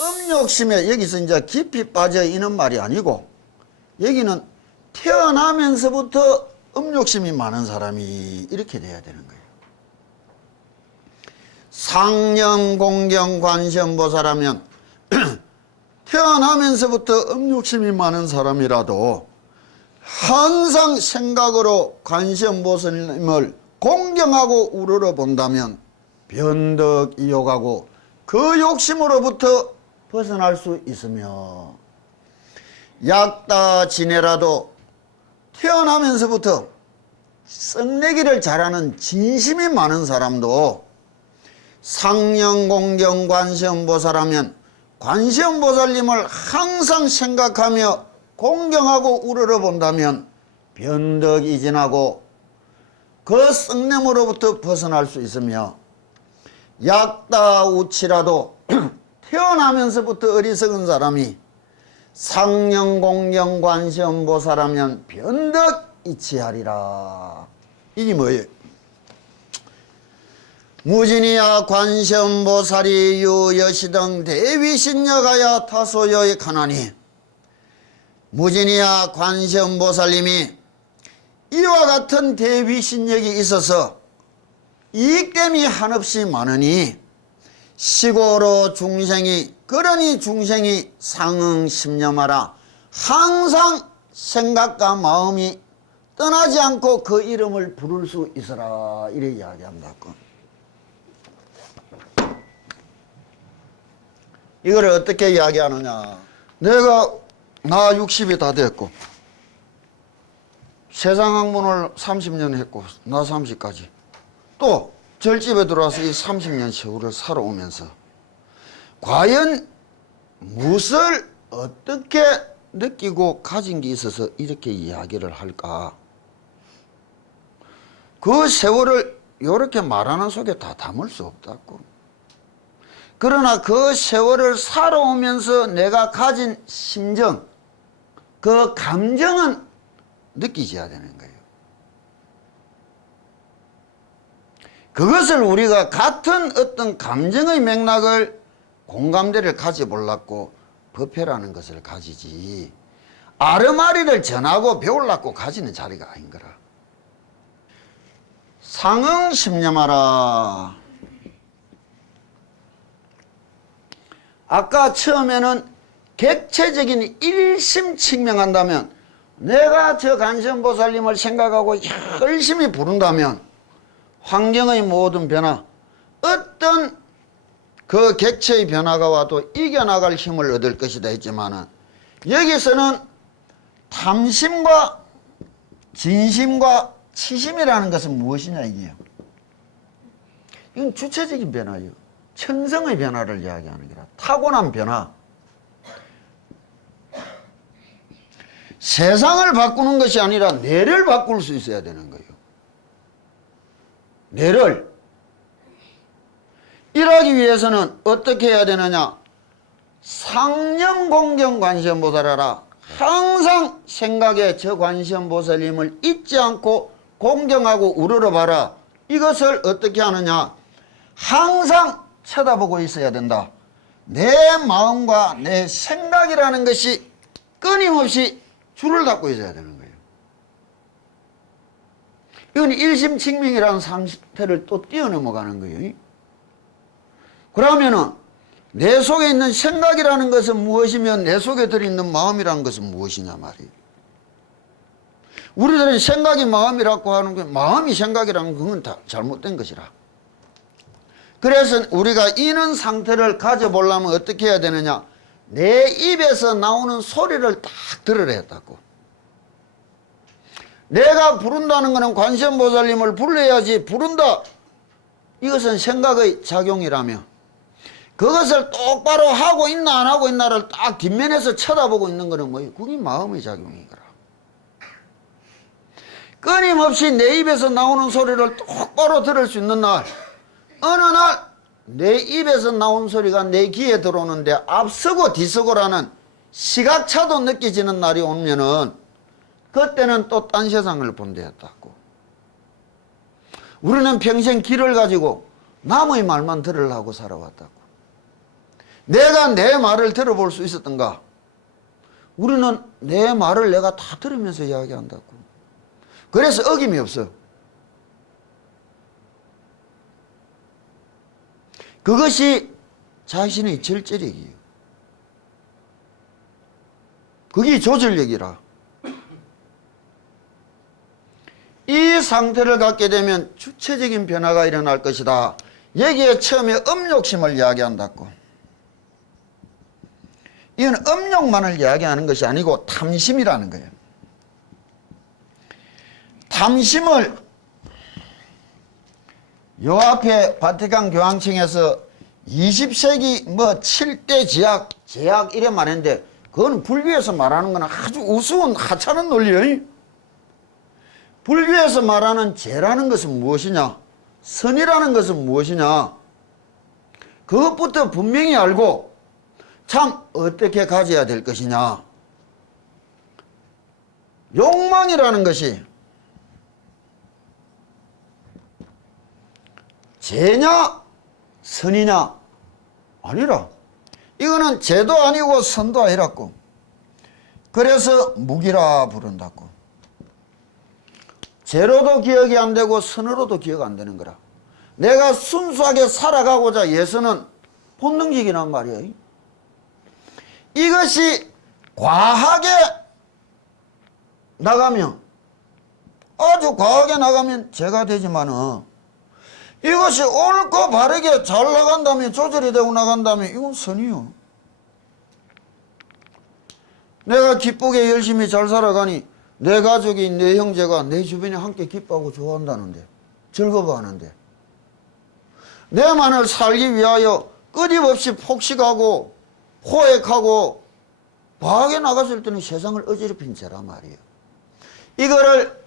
음욕심에 여기서 이제 깊이 빠져 있는 말이 아니고 여기는 태어나면서부터 음욕심이 많은 사람이 이렇게 돼야 되는 거예요. 상념, 공경, 관세음보살하면 태어나면서부터 음욕심이 많은 사람이라도 항상 생각으로 관세음보살님을 공경하고 우러러 본다면 변덕 이욕하고 그 욕심으로부터 벗어날 수 있으며 약다 지내라도 태어나면서부터 썩내기를 잘하는 진심이 많은 사람도 상령 공경 관세음보살하면 관세음보살님을 항상 생각하며 공경하고 우러러 본다면 변덕이 지나고 그 썩냄으로부터 벗어날 수 있으며 약다 우치라도 태어나면서부터 어리석은 사람이 상령 공경 관세음보살하면 변덕 이치하리라. 이게 뭐예요? 무진이야 관세음보살이 유여시등 대위신여가야 타소여의 가나니 무진이야 관세음보살님이 이와 같은 대위신력이 있어서 이익됨이 한없이 많으니 시고로 중생이 그러니 중생이 상응심념하라 항상 생각과 마음이 떠나지 않고 그 이름을 부를 수 있어라 이래 이야기합니다. 이걸 어떻게 이야기하느냐. 내가 나 60이 다 됐고 세상학문을 30년 했고 나 30까지 또 절집에 들어와서 이 30년 세월을 살아오면서 과연 무엇을 어떻게 느끼고 가진 게 있어서 이렇게 이야기를 할까. 그 세월을 이렇게 말하는 속에 다 담을 수 없다고. 그러나 그 세월을 살아오면서 내가 가진 심정, 그 감정은 느끼셔야 되는 거예요. 그것을 우리가 같은 어떤 감정의 맥락을 공감대를 가져보려고 법회라는 것을 가지지 아르마리를 전하고 배우려고 가지는 자리가 아닌 거라. 상응심념하라. 아까 처음에는 객체적인 일심칙명한다면 내가 저 관세음보살님을 생각하고 열심히 부른다면 환경의 모든 변화, 어떤 그 객체의 변화가 와도 이겨나갈 힘을 얻을 것이다 했지만은 여기서는 탐심과 진심과 치심이라는 것은 무엇이냐 이게요. 이건 주체적인 변화예요. 천성의 변화를 이야기하는 게라 타고난 변화. 세상을 바꾸는 것이 아니라 뇌를 바꿀 수 있어야 되는 거예요. 뇌를. 이러기 위해서는 어떻게 해야 되느냐. 상념 공경 관세음보살하라. 항상 생각에 저 관세음보살님을 잊지 않고 공경하고 우러러 봐라. 이것을 어떻게 하느냐. 항상 쳐다보고 있어야 된다. 내 마음과 내 생각이라는 것이 끊임없이 줄을 닫고 있어야 되는 거예요. 이건 일심칙명이라는 상태를 또 뛰어넘어가는 거예요. 그러면은 내 속에 있는 생각이라는 것은 무엇이며 내 속에 들어있는 마음이라는 것은 무엇이냐 말이에요. 우리들은 생각이 마음이라고 하는 게 마음이 생각이라는 건 다 잘못된 것이라. 그래서 우리가 이런 상태를 가져보려면 어떻게 해야 되느냐. 내 입에서 나오는 소리를 딱 들으라 했다고. 내가 부른다는 것은 관세음보살님을 불러야지 부른다. 이것은 생각의 작용이라며 그것을 똑바로 하고 있나 안 하고 있나를 딱 뒷면에서 쳐다보고 있는 것은 뭐예요? 그게 마음의 작용이거라. 끊임없이 내 입에서 나오는 소리를 똑바로 들을 수 있는 날 어느 날 내 입에서 나온 소리가 내 귀에 들어오는데 앞서고 뒤서고라는 시각차도 느껴지는 날이 오면은 그때는 또 딴 세상을 본대였다고. 우리는 평생 귀를 가지고 남의 말만 들으려고 살아왔다고. 내가 내 말을 들어볼 수 있었던가? 우리는 내 말을 내가 다 들으면서 이야기한다고. 그래서 어김이 없어. 그것이 자신의 절제력이에요. 그게 조절력이라. 이 상태를 갖게 되면 주체적인 변화가 일어날 것이다. 여기에 처음에 음욕심을 이야기한다고. 이건 음욕만을 이야기하는 것이 아니고 탐심이라는 거예요. 탐심을 요 앞에 바티칸 교황청에서 20세기 뭐 7대 제약 이래 말했는데 그건 불교에서 말하는 건 아주 우스운 하찮은 논리예요. 불교에서 말하는 죄라는 것은 무엇이냐? 선이라는 것은 무엇이냐? 그것부터 분명히 알고 참 어떻게 가져야 될 것이냐? 욕망이라는 것이 죄냐 선이냐? 아니라. 이거는 죄도 아니고 선도 아니라고. 그래서 무기라 부른다고. 죄로도 기억이 안 되고 선으로도 기억 안 되는 거라. 내가 순수하게 살아가고자 예서는 본능적이란 말이에요. 이것이 과하게 나가면, 아주 과하게 나가면 죄가 되지만은 이것이 옳고 바르게 잘 나간다면, 조절이 되고 나간다면 이건 선이요. 내가 기쁘게 열심히 잘 살아가니 내 가족이, 내 형제가 내 주변에 함께 기뻐하고 좋아한다는데, 즐거워하는데, 내만을 살기 위하여 끊임없이 폭식하고 호액하고 과하게 나갔을 때는 세상을 어지럽힌 죄란 말이에요. 이거를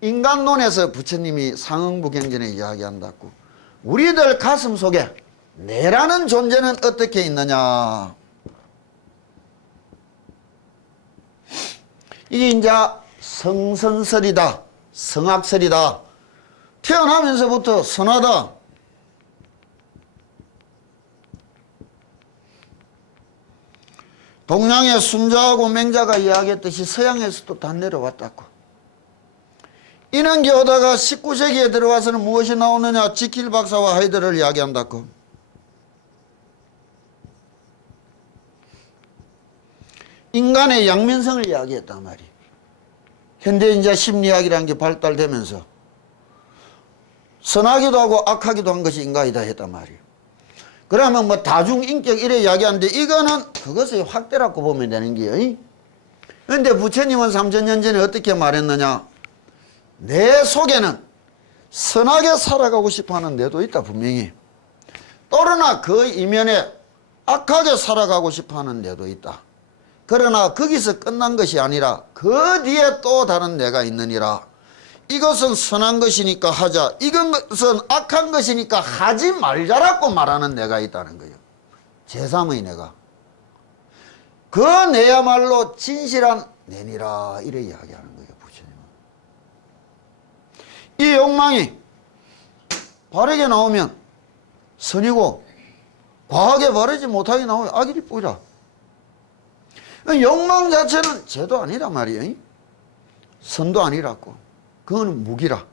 인간론에서 부처님이 상응부경전에 이야기한다고. 우리들 가슴 속에 내라는 존재는 어떻게 있느냐. 이게 이제 성선설이다, 성악설이다. 태어나면서부터 선하다. 동양의 순자하고 맹자가 이야기했듯이 서양에서도 다 내려왔다고. 이는 겨우다가 19세기에 들어와서는 무엇이 나오느냐? 지킬 박사와 하이드를 이야기한다고. 인간의 양면성을 이야기했단 말이에요. 현대 이제 심리학이라는 게 발달되면서 선하기도 하고 악하기도 한 것이 인간이다 했단 말이에요. 그러면 뭐 다중인격 이래 이야기하는데 이거는 그것의 확대라고 보면 되는 게요. 그런데 부처님은 3000년 전에 어떻게 말했느냐? 내 속에는 선하게 살아가고 싶어하는 내도 있다 분명히. 또르나 그 이면에 악하게 살아가고 싶어하는 내도 있다. 그러나 거기서 끝난 것이 아니라 그 뒤에 또 다른 내가 있느니라. 이것은 선한 것이니까 하자, 이것은 악한 것이니까 하지 말자라고 말하는 내가 있다는 거예요. 제3의 내가. 그 내야말로 진실한 내니라 이래 이야기하는 거예요. 부처님은. 이 욕망이 바르게 나오면 선이고 과하게 바르지 못하게 나오면 악일 뿐이라. 욕망 자체는 죄도 아니란 말이에요. 선도 아니라고. 그건 무기라.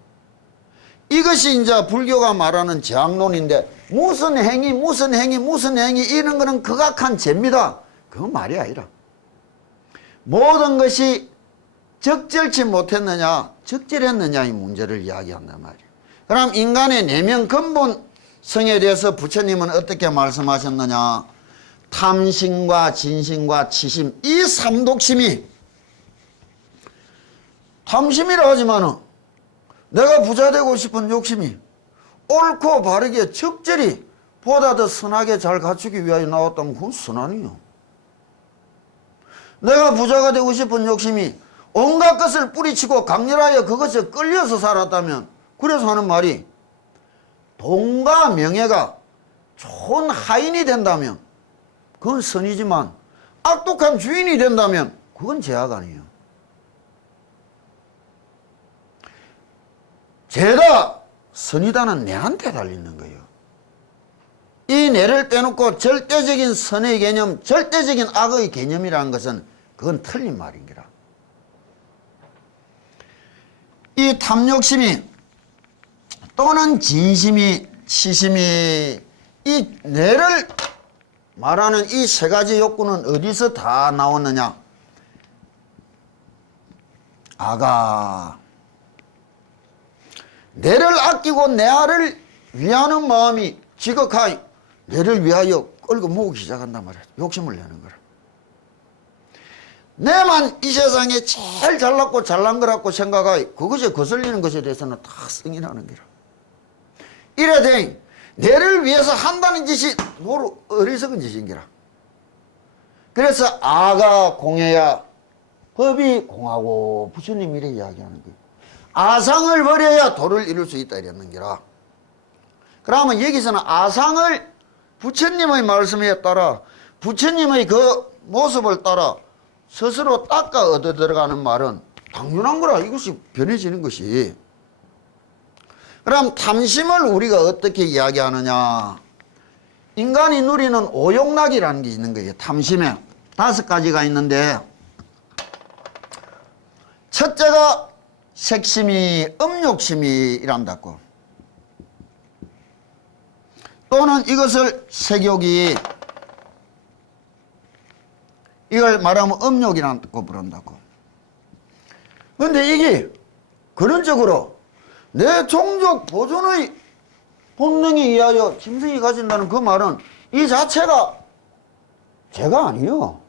이것이 이제 불교가 말하는 제학론인데 무슨 행위 이런 거는 극악한 죄입니다. 그건 말이 아니라. 모든 것이 적절치 못했느냐 적절했느냐의 문제를 이야기한단 말이에요. 그럼 인간의 내면 근본성에 대해서 부처님은 어떻게 말씀하셨느냐? 탐심과 진심과 치심, 이 삼독심이, 탐심이라 하지만은 내가 부자 되고 싶은 욕심이 옳고 바르게 적절히 보다 더 선하게 잘 갖추기 위하여 나왔다면 그건 선아니요. 내가 부자가 되고 싶은 욕심이 온갖 것을 뿌리치고 강렬하여 그것에 끌려서 살았다면, 그래서 하는 말이 돈과 명예가 좋은 하인이 된다면 그건 선이지만 악독한 주인이 된다면 그건 죄악 아니에요. 죄다 선이다는 내한테 달리는 거예요. 이 뇌를 빼놓고 절대적인 선의 개념, 절대적인 악의 개념이라는 것은 그건 틀린 말인기라. 이 탐욕심이 또는 진심이, 치심이 이 뇌를 말하는 이 세 가지 욕구는 어디서 다 나왔느냐? 아가. 뇌를 아끼고 내아를 위하는 마음이 지극하이 뇌를 위하여 끌고 모으기 시작한단 말이야. 욕심을 내는 거라. 내만 이 세상에 제일 잘났고 잘난 거라고 생각하이 그것이 거슬리는 것에 대해서는 다 승인하는 거라. 이래 되니 뇌를 위해서 한다는 짓이 모르 어리석은 짓인 거라. 그래서 아가 공해야 법이 공하고 부처님이 이래 이야기하는 거예요. 아상을 버려야 도를 이룰 수 있다 이랬는 거라. 그러면 여기서는 아상을 부처님의 말씀에 따라 부처님의 그 모습을 따라 스스로 닦아 얻어 들어가는 말은 당연한 거라. 이것이 변해지는 것이. 그럼 탐심을 우리가 어떻게 이야기하느냐. 인간이 누리는 오욕락이라는 게 있는 거예요. 탐심에 5가지가 있는데 첫째가 색심이, 음욕심이 이란다고. 또는 이것을 색욕이, 이걸 말하면 음욕이라고 부른다고. 그런데 이게 근원적으로 내 종족 보존의 본능에 의하여 짐승이 가진다는 그 말은 이 자체가 죄가 아니요.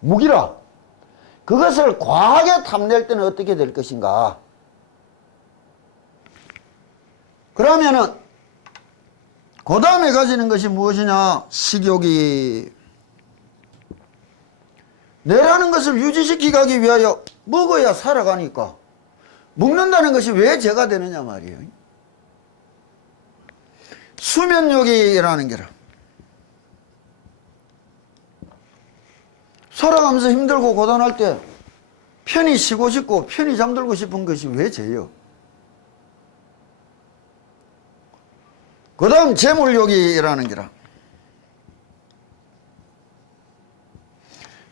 무기라. 그것을 과하게 탐낼 때는 어떻게 될 것인가? 그러면은 그 다음에 가지는 것이 무엇이냐? 식욕이. 뇌라는 것을 유지시키기 위하여 먹어야 살아가니까 먹는다는 것이 왜 죄가 되느냐 말이에요. 수면욕이라는 게라. 살아가면서 힘들고 고단할 때 편히 쉬고 싶고 편히 잠들고 싶은 것이 왜 죄요? 그 다음 재물욕이라는 게라.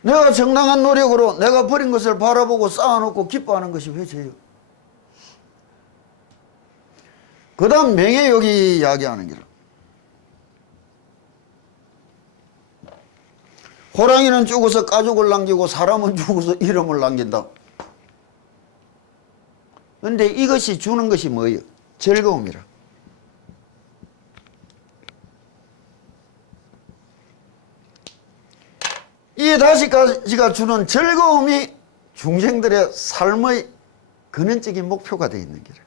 내가 정당한 노력으로 내가 버린 것을 바라보고 쌓아놓고 기뻐하는 것이 왜 죄요? 그 다음 명예욕이 이야기하는 게라. 호랑이는 죽어서 가죽을 남기고 사람은 죽어서 이름을 남긴다. 그런데 이것이 주는 것이 뭐예요? 즐거움이라. 이 5가지가 주는 즐거움이 중생들의 삶의 근원적인 목표가 되어 있는 거예요.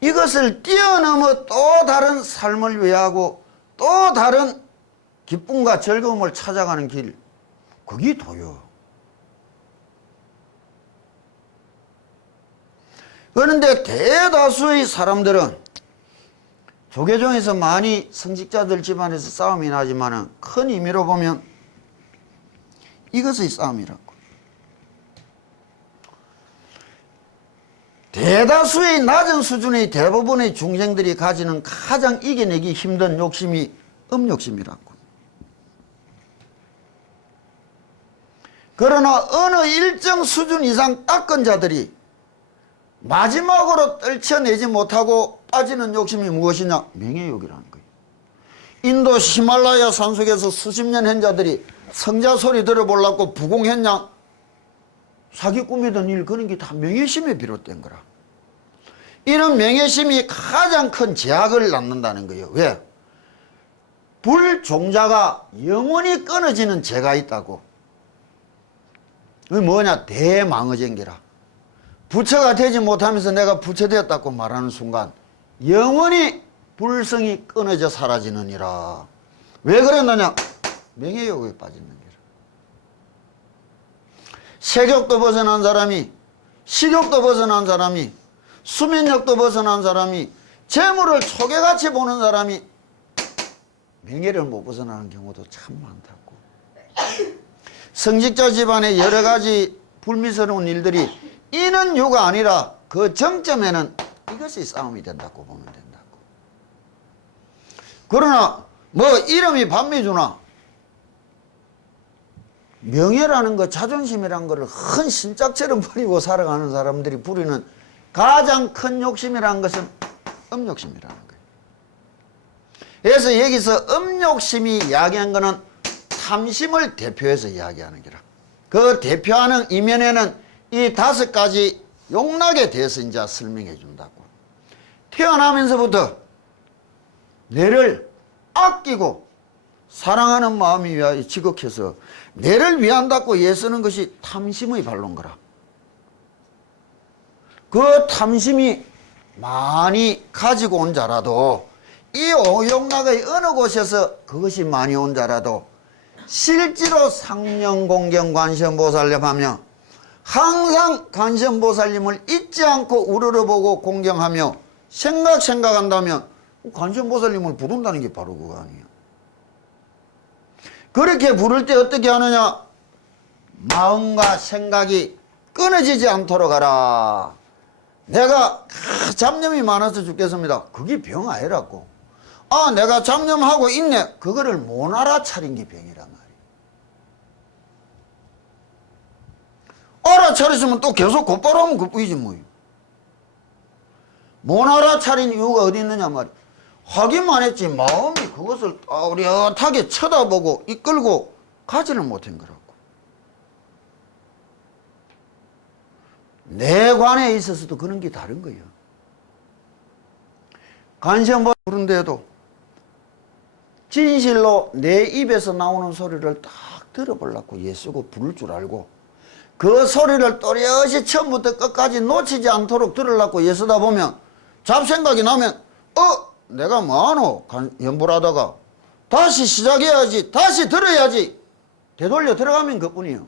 이것을 뛰어넘어 또 다른 삶을 위하고 또 다른 기쁨과 즐거움을 찾아가는 길, 그게 도요. 그런데 대다수의 사람들은 조계종에서 많이 성직자들 집안에서 싸움이 나지만 큰 의미로 보면 이것의 싸움이라고. 대다수의 낮은 수준의 대부분의 중생들이 가지는 가장 이겨내기 힘든 욕심이 음욕심이라고. 그러나 어느 일정 수준 이상 닦은 자들이 마지막으로 떨쳐내지 못하고 빠지는 욕심이 무엇이냐? 명예욕이라는 거예요. 인도 히말라야 산속에서 수십 년 한 자들이 성자 소리 들어보려고 부공했냐? 자기 꾸미던 일 그런 게 다 명예심에 비롯된 거라. 이런 명예심이 가장 큰 제약을 낳는다는 거예요. 왜? 불종자가 영원히 끊어지는 죄가 있다고. 그게 뭐냐? 대망어쟁기라. 부처가 되지 못하면서 내가 부처되었다고 말하는 순간 영원히 불성이 끊어져 사라지느니라. 왜 그랬느냐? 명예욕에 빠지는 거라. 색욕도 벗어난 사람이, 식욕도 벗어난 사람이, 수면욕도 벗어난 사람이, 재물을 초계같이 보는 사람이 명예를 못 벗어나는 경우도 참 많다고. 성직자 집안의 여러 가지 불미스러운 일들이 이는 유가 아니라 그 정점에는 이것이 싸움이 된다고 보면 된다고. 그러나 뭐 이름이 반미주나 명예라는 거, 자존심이라는 거를 큰 신짝처럼 버리고 살아가는 사람들이 부리는 가장 큰 욕심이라는 것은 음욕심이라는 거예요. 그래서 여기서 음욕심이 이야기한 거는 탐심을 대표해서 이야기하는 거라. 그 대표하는 이면에는 이 5가지 용락에 대해서 이제 설명해 준다고. 태어나면서부터 내를 아끼고 사랑하는 마음이 위하여 지극해서 내를 위한다고 애쓰는 것이 탐심의 발로인 거라. 그 탐심이 많이 가지고 온 자라도 이 오용락의 어느 곳에서 그것이 많이 온 자라도 실제로 상령공경관세음보살님 하며 항상 관세음보살님을 잊지 않고 우러러보고 공경하며 생각한다면 관세음보살님을 부른다는 게 바로 그거 아니에요. 그렇게 부를 때 어떻게 하느냐? 마음과 생각이 끊어지지 않도록 하라. 내가 잡념이 많아서 죽겠습니다. 그게 병 아니라고. 아, 내가 잡념하고 있네. 그거를 못 알아차린 게 병이란 말이에요. 알아차렸으면 또 계속 곧바로 하면 그뿐이지 뭐예요. 못 알아차린 이유가 어디 있느냐 말이에요. 하기만 했지 마음이 그것을 어릿하게 쳐다보고 이끌고 가지를 못한 거라고. 내 관에 있어서도 그런 게 다른 거예요. 관세음보살 부른데도 진실로 내 입에서 나오는 소리를 딱 들어보려고 애쓰고 부를 줄 알고 그 소리를 또렷이 처음부터 끝까지 놓치지 않도록 들으려고 애쓰다 보면 잡생각이 나면 내가 뭐하노? 연불하다가 다시 시작해야지, 다시 들어야지 되돌려 들어가면 그뿐이에요.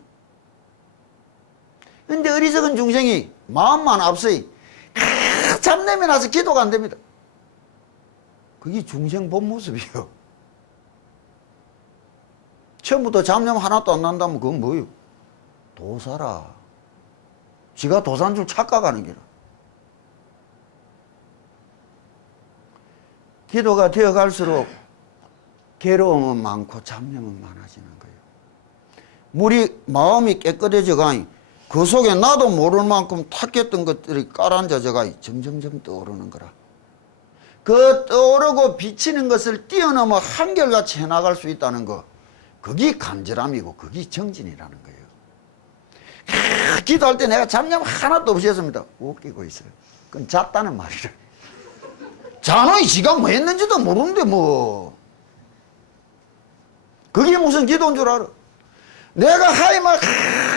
근데 어리석은 중생이 마음만 앞서이 잡념이 나서 기도가 안 됩니다. 그게 중생 본 모습이에요. 처음부터 잡념 하나도 안 난다면 그건 뭐예요? 도사라. 지가 도사인 줄 착각하는 게라. 기도가 되어갈수록 괴로움은 많고 잡념은 많아지는 거예요. 물이 마음이 깨끗해져 가니 그 속에 나도 모를 만큼 탁했던 것들이 깔아앉아져가 점점점 떠오르는 거라. 그 떠오르고 비치는 것을 뛰어넘어 한결같이 해나갈 수 있다는 거, 그게 간절함이고 그게 정진이라는 거예요. 기도할 때 내가 잡념 하나도 없이 했습니다. 웃기고 있어요. 그건 잤다는 말이라. 자노이 지가 뭐 했는지도 모르는데 뭐. 그게 무슨 기도인 줄 알아? 내가 하이말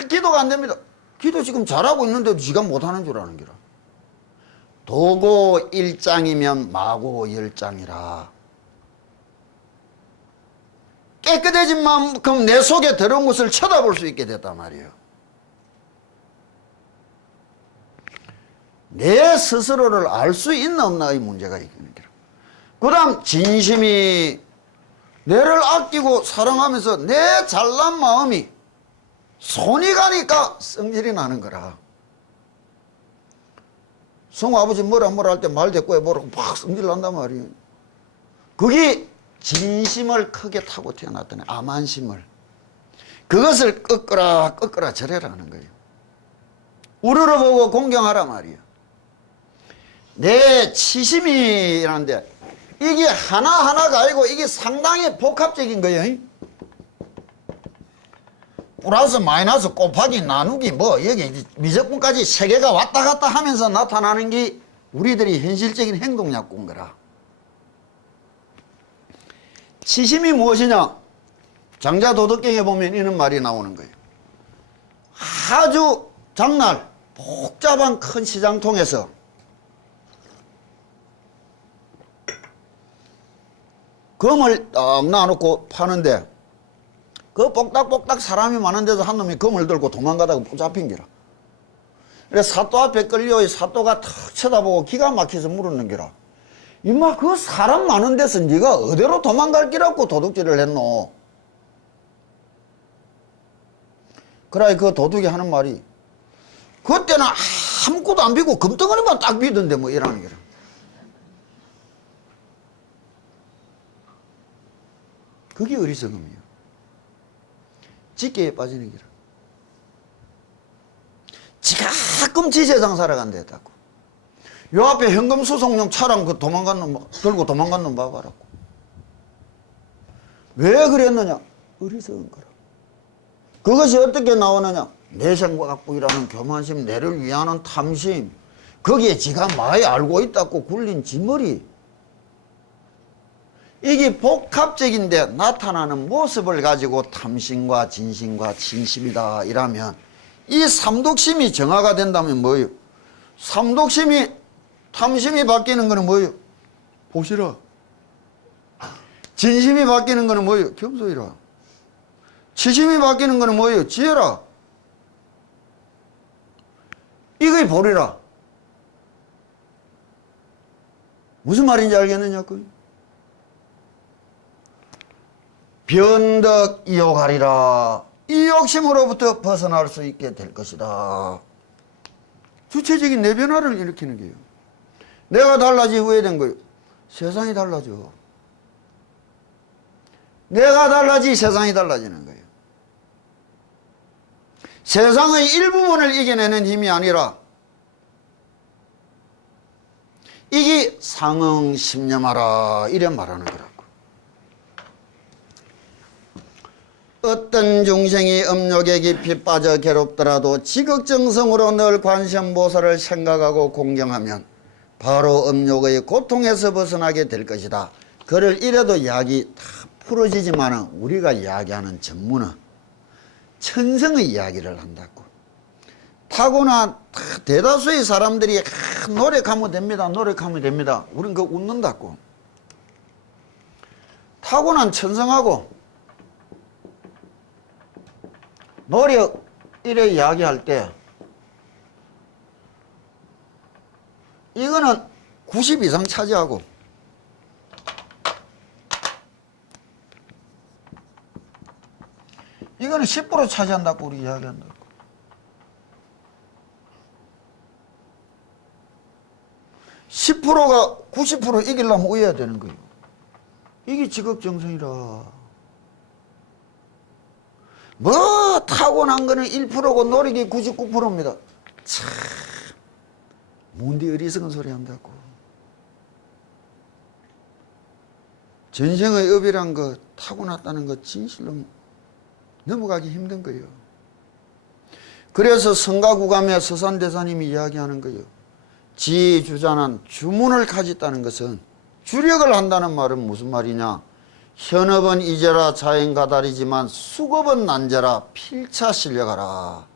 기도가 안 됩니다. 기도 지금 잘하고 있는데도 지가 못하는 줄 아는 기라. 도고 1장이면 마고 10장이라. 깨끗해진 만큼 내 속에 들어온 것을 쳐다볼 수 있게 됐단 말이에요. 내 스스로를 알 수 있나 없나의 문제가 있는 거라. 그 다음 진심이 내를 아끼고 사랑하면서 내 잘난 마음이 손이 가니까 성질이 나는 거라. 성우 아버지 뭐라 할 때 말 대꾸해 보라고 막 성질 난단 말이에요. 그게 진심을 크게 타고 태어났더니 암한심을, 그것을 꺾어라 절해라는 거예요. 우러러보고 공경하라 말이에요. 내 치심이라는데 이게 하나하나가 아니고 이게 상당히 복합적인 거예요. 플러스 마이너스 곱하기 나누기 뭐 여기 미적분까지 세 개가 왔다 갔다 하면서 나타나는 게 우리들이 현실적인 행동 약구인 거라. 치심이 무엇이냐? 장자 도덕경에 보면 이런 말이 나오는 거예요. 아주 장날 복잡한 큰 시장통에서 검을 딱 놔놓고 파는데 그 복닥복닥 사람이 많은 데서 한 놈이 검을 들고 도망가다가 붙잡힌 게라. 그래서 사또 앞에 끌려 사또가 탁 쳐다보고 기가 막혀서 물었는 게라. 임마 그 사람 많은 데서 네가 어디로 도망갈 기라고 도둑질을 했노? 그래 그 도둑이 하는 말이 그때는 아무것도 안 비고 금덩어리만 딱 비던데 뭐 이러는 게라. 그게 어리석음이에요. 직계에 빠지는 기라. 지가끔 지세상 살아간다 했다고. 요 앞에 현금 수송용 차량 그 들고 도망간 놈 봐봐라고. 왜 그랬느냐? 어리석은 거라. 그것이 어떻게 나오느냐? 내생각부이라는 교만심, 내를 위하는 탐심, 거기에 지가 많이 알고 있다고 굴린 지머리. 이게 복합적인데 나타나는 모습을 가지고 탐심과 진심과 진심이다 이라면, 이 삼독심이 정화가 된다면 뭐예요? 삼독심이 탐심이 바뀌는 거는 뭐예요? 보시라. 진심이 바뀌는 거는 뭐예요? 겸손이라. 치심이 바뀌는 거는 뭐예요? 지혜라. 이거이 보리라. 무슨 말인지 알겠느냐고요? 변덕 이욕하리라. 이 욕심으로부터 벗어날 수 있게 될 것이다. 주체적인 내 변화를 일으키는 거예요. 내가 달라지 후회된 거예요. 세상이 달라져. 내가 달라지 세상이 달라지는 거예요. 세상의 일부분을 이겨내는 힘이 아니라 이게 상응심념하라 이래 말하는 거라고. 어떤 중생이 음욕에 깊이 빠져 괴롭더라도 지극정성으로 늘 관세음보살을 생각하고 공경하면 바로 음욕의 고통에서 벗어나게 될 것이다. 그를 이래도 이야기 다 풀어지지만 우리가 이야기하는 전문은 천성의 이야기를 한다고. 타고난 대다수의 사람들이 노력하면 됩니다. 노력하면 됩니다. 우린 그거 웃는다고. 타고난 천성하고 노력 이래 이야기할 때 이거는 90 이상 차지하고 이거는 10% 차지한다고 우리 이야기한다고. (10%가) 90% 이기려면 의해야 되는 거예요. 이게 지극정성이라. 뭐 타고난 거는 1%고 노력이 99%입니다. 참 뭔데 어리석은 소리 한다고. 전생의 업이란 거 타고났다는 거 진실로 넘어가기 힘든 거예요. 그래서 성가구감의 서산대사님이 이야기하는 거예요. 지주자는 주문을 가졌다는 것은, 주력을 한다는 말은 무슨 말이냐? 현업은 이제라 자행가달이지만 수급은 난제라 필차 실력하라.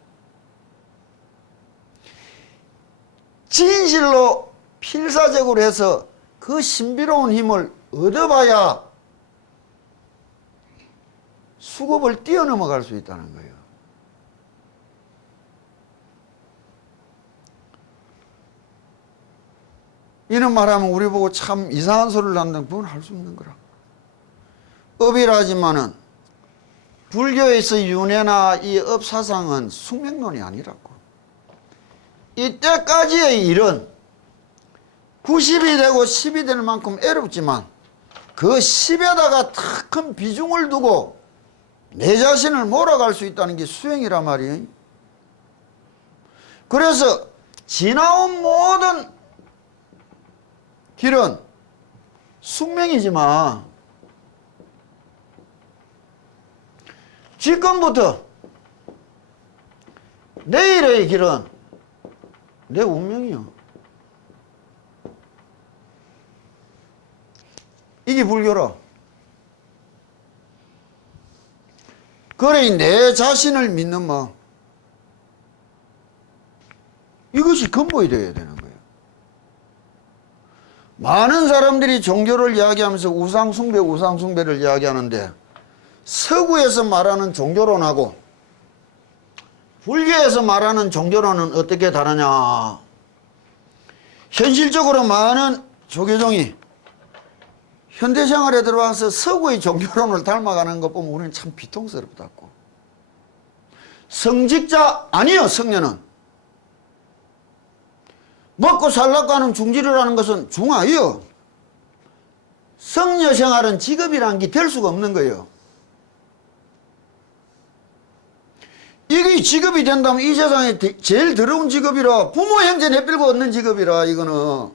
진실로 필사적으로 해서 그 신비로운 힘을 얻어봐야 수급을 뛰어넘어갈 수 있다는 거예요. 이런 말하면 우리 보고 참 이상한 소리를 한다면 그건 할 수 없는 거라. 업이라지만은 불교에서 윤회나 이 업사상은 숙명론이 아니라고. 이때까지의 일은 90이 되고 10이 될 만큼 애롭지만 그 10에다가 더 큰 비중을 두고 내 자신을 몰아갈 수 있다는 게 수행이란 말이에요. 그래서 지나온 모든 길은 숙명이지만 지금부터 내일의 길은 내 운명이요. 이게 불교라. 그래 내 자신을 믿는 마음, 이것이 근본이 되어야 되는 거예요. 많은 사람들이 종교를 이야기하면서 우상숭배, 우상숭배를 이야기하는데 서구에서 말하는 종교론하고 불교에서 말하는 종교론은 어떻게 다르냐? 현실적으로 많은 조계종이 현대생활에 들어와서 서구의 종교론을 닮아가는 것 보면 우리는 참 비통스럽다고. 성직자 아니요, 성녀는. 먹고 살라고 하는 중지를 것은 중하요. 성녀 생활은 직업이라는 게 될 수가 없는 거예요. 이게 직업이 된다면 이 세상에 제일 더러운 직업이라, 부모 형제 내밀고 얻는 직업이라 이거는.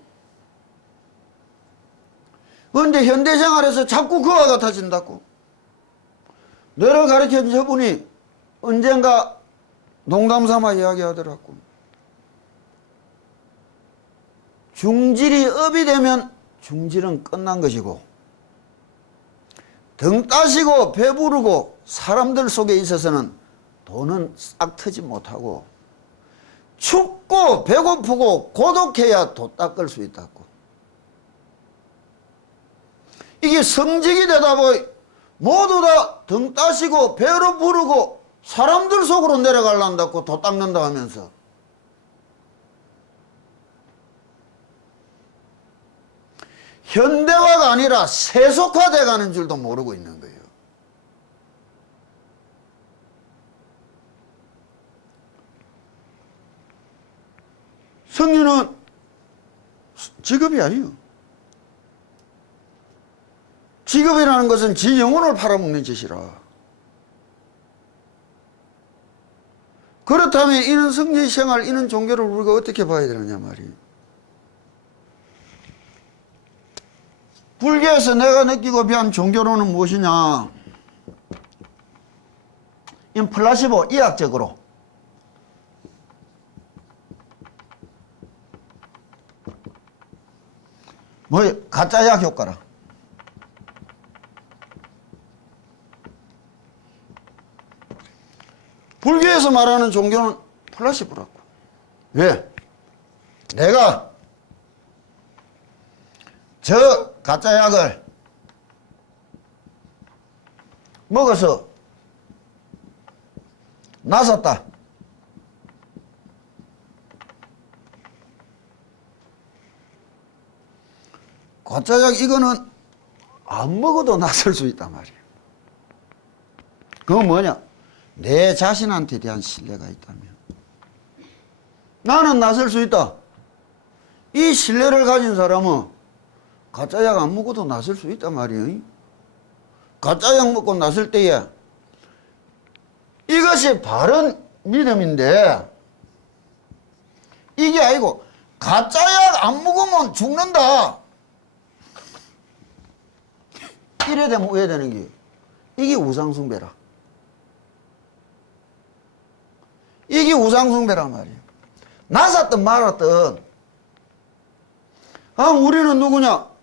그런데 현대생활에서 자꾸 그와 같아진다고. 너를 가르쳐준 저분이 언젠가 농담삼아 이야기하더라고. 중질이 업이 되면 중질은 끝난 것이고, 등 따시고 배부르고 사람들 속에 있어서는 돈은 싹 트지 못하고, 춥고 배고프고 고독해야 도 닦을 수 있다고. 이게 성직이 되다 보니 모두 다 등 따시고 배로 부르고 사람들 속으로 내려가려고 도 닦는다 하면서, 현대화가 아니라 세속화돼 가는 줄도 모르고 있는 거예요. 성인은 직업이 아니에요. 직업이라는 것은 지 영혼을 팔아먹는 짓이라. 그렇다면 이런 성지 생활, 이런 종교를 우리가 어떻게 봐야 되느냐 말이에요. 불교에서 내가 느끼고 배운 종교론은 무엇이냐? 이건 플라시보, 이학적으로. 가짜약 효과라. 불교에서 말하는 종교는 플라시보라고. 왜? 내가 저 가짜약을 먹어서 나섰다. 가짜약 이거는 안 먹어도 나설 수 있단 말이에요. 그건 뭐냐? 내 자신한테 대한 신뢰가 있다면. 나는 나설 수 있다. 이 신뢰를 가진 사람은 가짜약 안 먹어도 나설 수 있단 말이에요. 가짜약 먹고 나설 때에 이것이 바른 믿음인데, 이게 아니고 가짜약 안 먹으면 죽는다, 이래 되면 왜 되는 게, 이게 우상숭배라. 이게 우상숭배란 말이에요. 나섰든 말았든, 우리는 누구냐?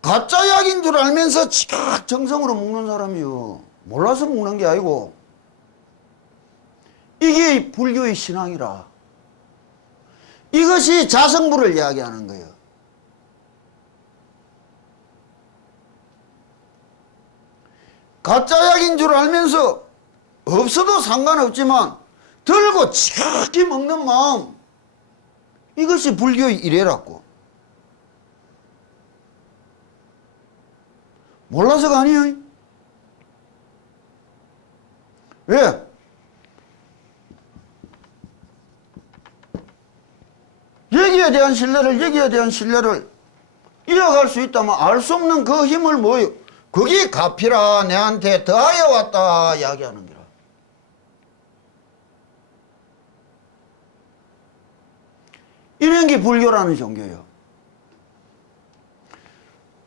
가짜약인 줄 알면서 지각 정성으로 먹는 사람이요. 몰라서 먹는 게 아니고, 이게 불교의 신앙이라. 이것이 자성불을 이야기하는 거예요. 가짜약인 줄 알면서 없어도 상관없지만 들고 지각히 먹는 마음, 이것이 불교의 이래라고. 몰라서가 아니에요. 왜? 여기에 대한 신뢰를 이어갈 수 있다면 알 수 없는 그 힘을 뭐요? 그게 가피라 내한테 더하여 왔다 이야기하는 거라. 이런 게 불교라는 종교예요.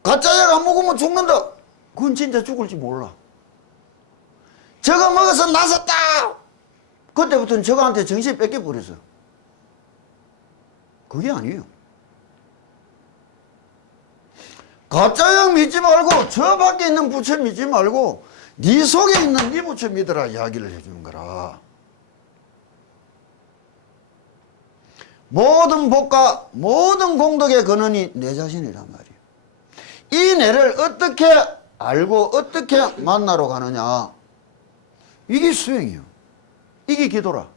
가짜약 안 먹으면 죽는다. 그건 진짜 죽을지 몰라. 저거 먹어서 나섰다. 그때부터는 저거한테 정신 뺏겨버렸어. 그게 아니에요. 가짜약 믿지 말고 저 밖에 있는 부처 믿지 말고 네 속에 있는 네 부처 믿으라 이야기를 해주는 거라. 모든 복과 모든 공덕의 근원이 내 자신이란 말이에요. 이 내를 어떻게 알고 어떻게 만나러 가느냐, 이게 수행이에요. 이게 기도라.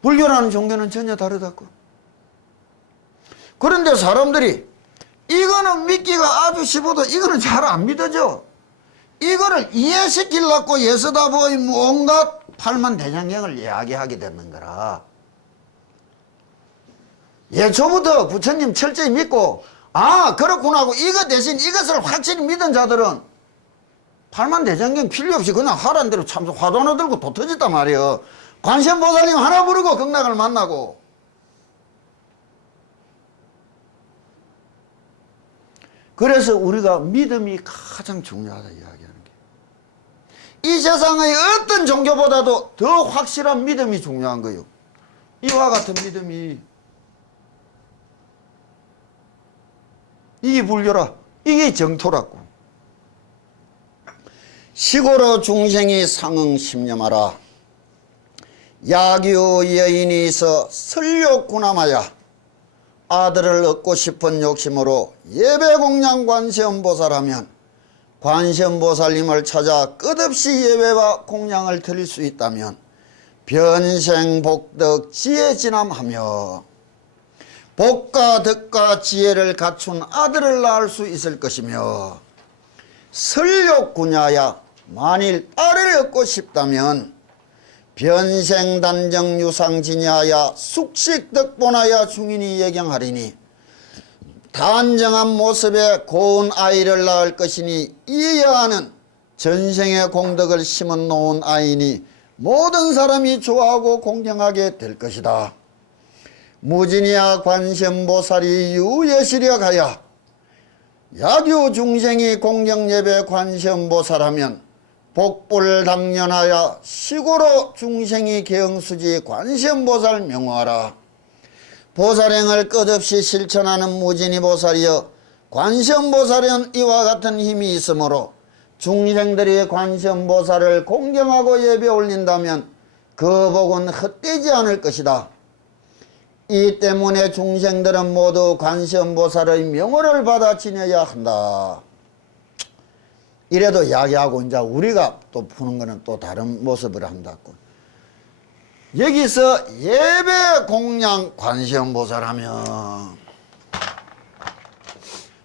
불교라는 종교는 전혀 다르다고. 그런데 사람들이 이거는 믿기가 아주 쉽어도 이거는 잘 안 믿어져. 이거를 이해시키려고 예서다보의 온갖 팔만대장경을 이야기하게 되는 거라. 예초부터 부처님 철저히 믿고 아 그렇구나 하고 이거 대신 이것을 확실히 믿은 자들은 팔만대장경 필요 없이 그냥 하라는 대로 참 화도 하나 들고 도 터졌단 말이에요. 관세음보살님 하나 부르고 극락을 만나고. 그래서 우리가 믿음이 가장 중요하다 이야기하는 게. 이 세상의 어떤 종교보다도 더 확실한 믿음이 중요한 거예요. 이와 같은 믿음이. 이게 불교라. 이게 정토라고. 시고로 중생이 상응 심념하라. 야규 여인이 있어 설욕구남하여 아들을 얻고 싶은 욕심으로 예배공양 관세음보살하면 관세음보살님을 찾아 끝없이 예배와 공양을 드릴 수 있다면 변생복덕 지혜진함하며 복과 덕과 지혜를 갖춘 아들을 낳을 수 있을 것이며 설욕구냐야 만일 딸을 얻고 싶다면 변생단정유상진야야 숙식덕본하야 중인이 예경하리니 단정한 모습의 고운 아이를 낳을 것이니 이 여아는 전생의 공덕을 심어 놓은 아이니 모든 사람이 좋아하고 공경하게 될 것이다. 무진이야 관세음보살이 유예시려 가야 야규 중생이 공경예배 관세음보살하면 복불당연하여 시고로 중생이 개응수지 관세음보살 명호하라. 보살행을 끝없이 실천하는 무진이 보살이여 관세음보살은 이와 같은 힘이 있으므로 중생들이 관세음보살을 공경하고 예배 올린다면 그 복은 헛되지 않을 것이다. 이 때문에 중생들은 모두 관세음보살의 명호를 받아 지내야 한다. 이래도 이야기하고 이제 우리가 또 푸는 거는 또 다른 모습을 한다고. 여기서 예배 공양 관세음보살 하면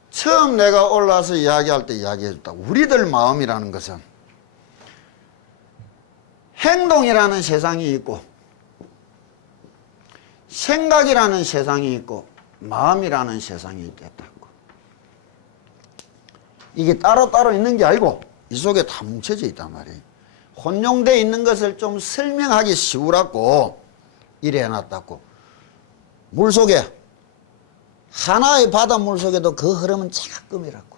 처음 내가 올라와서 이야기할 때 이야기해 줬다. 우리들 마음이라는 것은 행동이라는 세상이 있고 생각이라는 세상이 있고 마음이라는 세상이 있겠다고. 이게 따로따로 있는 게 아니고 이 속에 다 뭉쳐져 있단 말이에요. 혼용되어 있는 것을 좀 설명하기 쉬우라고 이래 해놨다고. 물속에 하나의 바닷물 속에도 그 흐름은 조금이라고.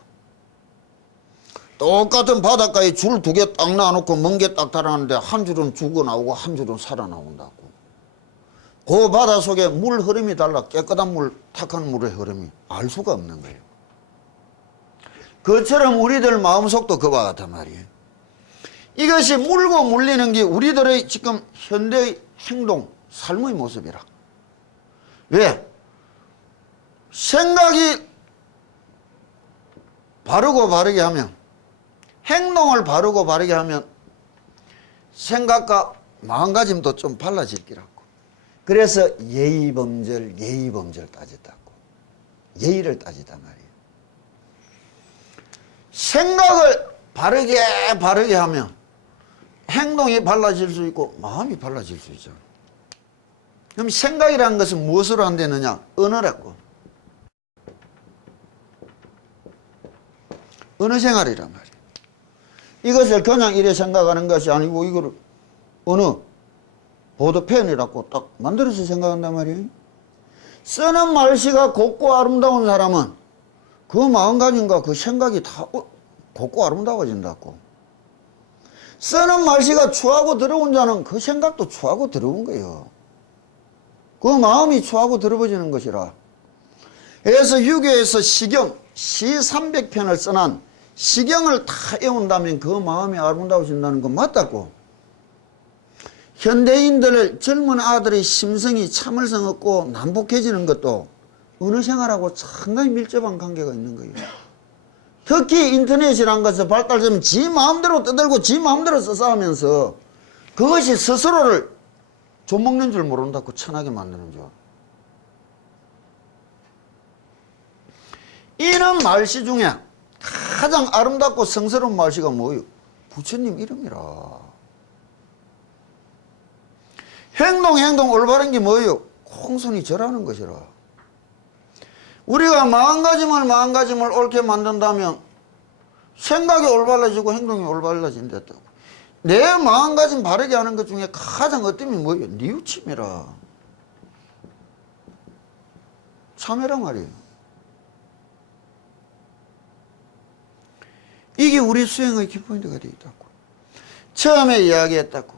똑같은 바닷가에 줄 두 개 딱 놔놓고 먼 게 딱 달아나는데 한 줄은 죽어나오고 한 줄은 살아나온다고. 그 바다 속에 물 흐름이 달라. 깨끗한 물, 탁한 물의 흐름이 알 수가 없는 거예요. 그처럼 우리들 마음속도 그와 같단 말이에요. 이것이 물고 물리는 게 우리들의 지금 현대의 행동, 삶의 모습이라. 왜? 생각이 바르고 바르게 하면, 행동을 바르고 바르게 하면 생각과 마음가짐도 좀 달라질 기라고. 그래서 예의범절 따졌다고. 예의를 따지단 말이에요. 생각을 바르게 하면 행동이 달라질 수 있고 마음이 달라질 수 있잖아. 그럼 생각이라는 것은 무엇으로 한다느냐? 언어라고. 언어 생활이란 말이에요. 이것을 그냥 이래 생각하는 것이 아니고 이거를 어느 보드펜이라고 딱 만들어서 생각한단 말이에요. 쓰는 말씨가 곱고 아름다운 사람은 그 마음가짐과 그 생각이 다 곱고 아름다워진다고. 쓰는 말씨가 추하고 더러운 자는 그 생각도 추하고 더러운 거예요. 그 마음이 추하고 더러워지는 것이라. 그래서 유교에서 시경, 시 300편을 써난 시경을 다 외운다면 그 마음이 아름다워진다는 건 맞다고. 현대인들 젊은 아들의 심성이 참을성 없고 난폭해지는 것도 언어 생활하고 상당히 밀접한 관계가 있는 거예요. 특히 인터넷이란 것을 발달되면 지 마음대로 떠들고 지 마음대로 써서 하면서 그것이 스스로를 좀먹는 줄 모른다고 천하게 만드는 줄. 이런 말씨 중에 가장 아름답고 성스러운 말씨가 뭐예요? 부처님 이름이라. 행동 올바른 게 뭐예요? 공손히 절하는 것이라. 우리가 마음가짐을 옳게 만든다면 생각이 올바라지고 행동이 올바라진다고. 내 마음가짐 바르게 하는 것 중에 가장 어뜸이 뭐예요? 뉘우침이라. 참회라 말이에요. 이게 우리 수행의 키포인트가 되어 있다고. 처음에 이야기했다고.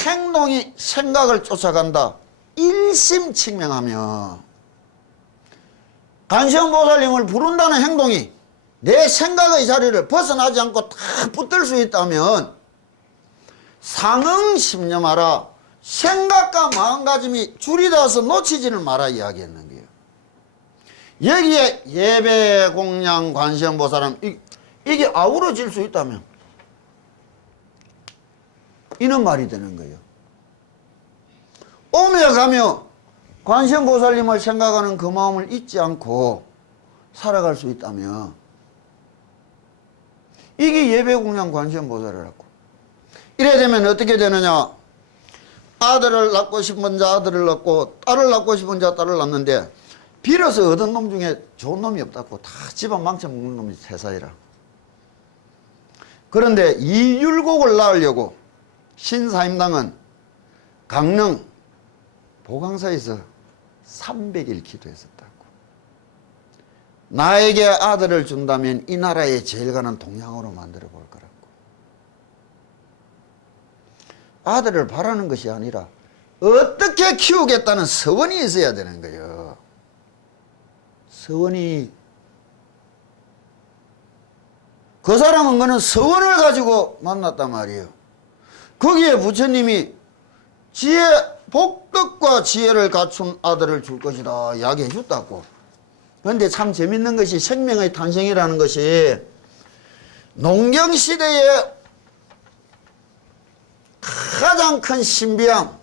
행동이 생각을 쫓아간다. 일심칙명하며 관세음보살님을 부른다는 행동이 내 생각의 자리를 벗어나지 않고 다 붙들 수 있다면 상응심념하라. 생각과 마음가짐이 줄이 닿아서 놓치지를 마라 이야기했는 거예요. 여기에 예배, 공양, 관세음보살은 이게 아우러질 수 있다면 이는 말이 되는 거예요. 오며 가며 관세음보살님을 생각하는 그 마음을 잊지 않고 살아갈 수 있다면 이게 예배, 공양, 관세음보살이라고. 이래 되면 어떻게 되느냐. 아들을 낳고 싶은 자 아들을 낳고 딸을 낳고 싶은 자 딸을 낳는데 빌어서 얻은 놈 중에 좋은 놈이 없다고. 다 집안 망쳐먹는 놈이 세사이라. 그런데 이 율곡을 낳으려고 신사임당은 강릉 보강사에서 300일 기도했었다고. 나에게 아들을 준다면 이 나라에 제일 가는 동양으로 만들어 볼 거라고. 아들을 바라는 것이 아니라 어떻게 키우겠다는 서원이 있어야 되는 거예요. 서원이. 그 사람은 그는 서원을 가지고 만났단 말이에요. 거기에 부처님이 복덕과 지혜를 갖춘 아들을 줄 것이다 이야기해 줬다고. 그런데 참 재밌는 것이 생명의 탄생이라는 것이 농경시대에 가장 큰 신비함,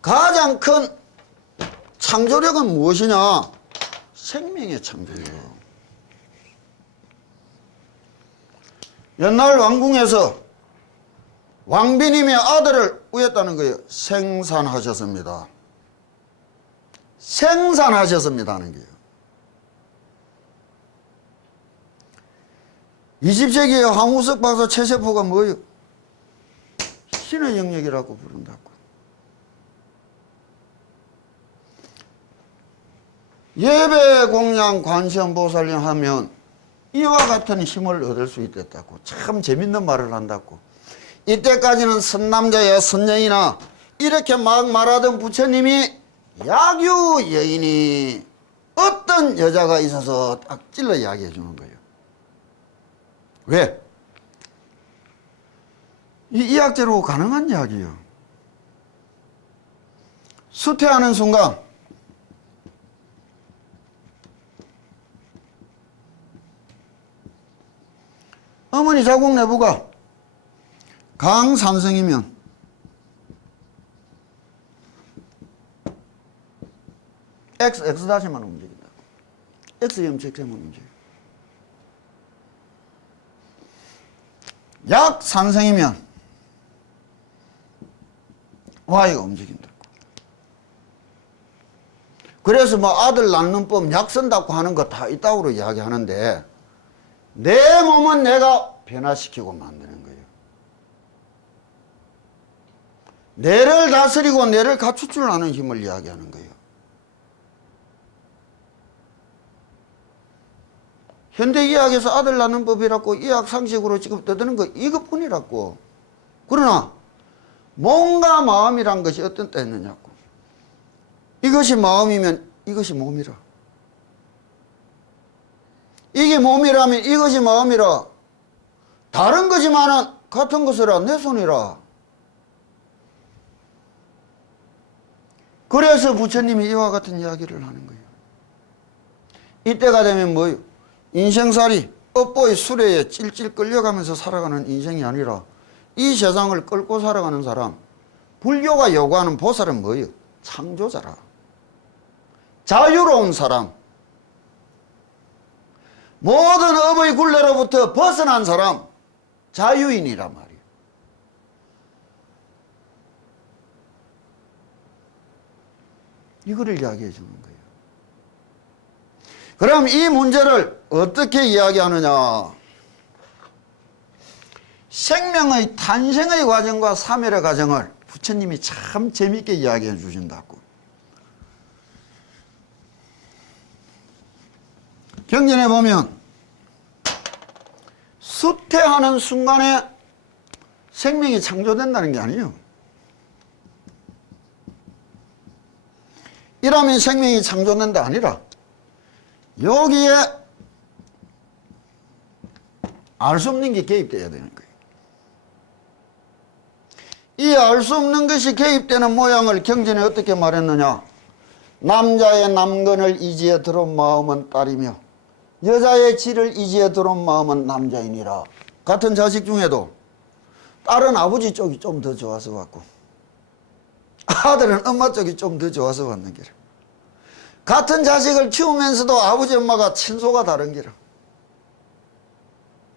가장 큰 창조력은 무엇이냐? 생명의 창조력. 옛날 왕궁에서 왕비님의 아들을 우였다는 거예요. 생산하셨습니다. 생산하셨습니다 하는 거예요. 20세기의 황우석 박사 최세포가 뭐예요? 신의 영역이라고 부른다고. 예배, 공양, 관세음보살님 하면 이와 같은 힘을 얻을 수 있겠다고. 참 재밌는 말을 한다고. 이때까지는 선남자야 선녀이나 이렇게 막 말하던 부처님이 야규 여인이 어떤 여자가 있어서 딱 찔러 이야기해 주는 거예요. 왜? 이 이학제로 가능한 이야기예요. 수퇴하는 순간 어머니 자궁 내부가 강산성이면 X-다시만 움직인다. X 염색체만 움직여. 약산성이면 Y가 움직인다. 그래서 뭐 아들 낳는 법 약 쓴다고 하는 거 다 이따구로 이야기하는데 내 몸은 내가 변화시키고 만드는 거예요. 뇌를 다스리고 뇌를 갖출 줄 아는 힘을 이야기하는 거예요. 현대의학에서 아들 낳는 법이라고 의학 상식으로 지금 떠드는 거 이것뿐이라고. 그러나 몸과 마음이란 것이 어떤 때였느냐고. 이것이 마음이면 이것이 몸이라. 이게 몸이라면 이것이 마음이라. 다른 거지만은 같은 것이라 내 손이라. 그래서 부처님이 이와 같은 이야기를 하는 거예요. 이때가 되면 뭐예요? 인생살이 업보의 수레에 찔찔 끌려가면서 살아가는 인생이 아니라 이 세상을 끌고 살아가는 사람. 불교가 요구하는 보살은 뭐예요? 창조자라. 자유로운 사람. 모든 업의 굴레로부터 벗어난 사람. 자유인이란 말이에요. 이거를 이야기해 주는 거예요. 그럼 이 문제를 어떻게 이야기하느냐? 생명의 탄생의 과정과 사멸의 과정을 부처님이 참 재미있게 이야기해 주신다고. 경전에 보면 수태하는 순간에 생명이 창조된다는 게 아니에요. 이러면 생명이 창조된다 아니라 여기에 알 수 없는 게 개입되어야 되는 거예요. 이 알 수 없는 것이 개입되는 모양을 경전에 어떻게 말했느냐? 남자의 남건을 이지에 들어온 마음은 딸이며 여자의 질을 이지에 들어온 마음은 남자이니라. 같은 자식 중에도 딸은 아버지 쪽이 좀 더 좋아서 왔고 아들은 엄마 쪽이 좀 더 좋아서 왔는 게라. 같은 자식을 키우면서도 아버지 엄마가 친소가 다른 게라.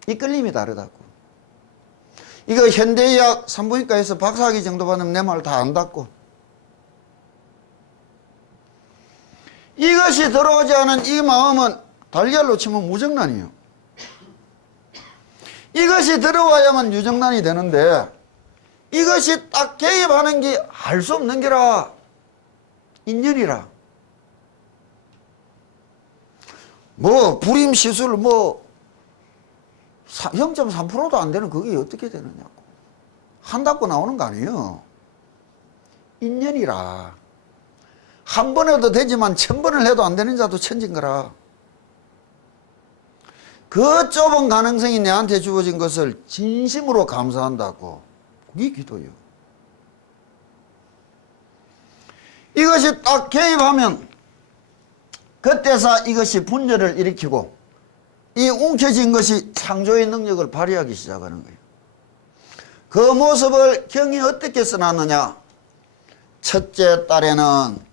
이끌림이 다르다고. 이거 현대의학 산부인과에서 박사학위 정도 받으면 내 말 다 안다고. 이것이 들어오지 않은 이 마음은 달걀로 치면 무정란이에요. 이것이 들어와야만 유정란이 되는데 이것이 딱 개입하는 게 알 수 없는 게라. 인연이라. 뭐 불임시술 뭐 0.3%도 안 되는 그게 어떻게 되느냐고. 한다고 나오는 거 아니에요. 인연이라. 한 번 해도 되지만 1000번을 해도 안 되는 자도 천진 거라. 그 좁은 가능성이 내한테 주어진 것을 진심으로 감사한다고. 그게 기도예요. 이것이 딱 개입하면 그때서 이것이 분열을 일으키고 이 움켜진 것이 창조의 능력을 발휘하기 시작하는 거예요. 그 모습을 경이 어떻게 써놨느냐? 첫째 딸에는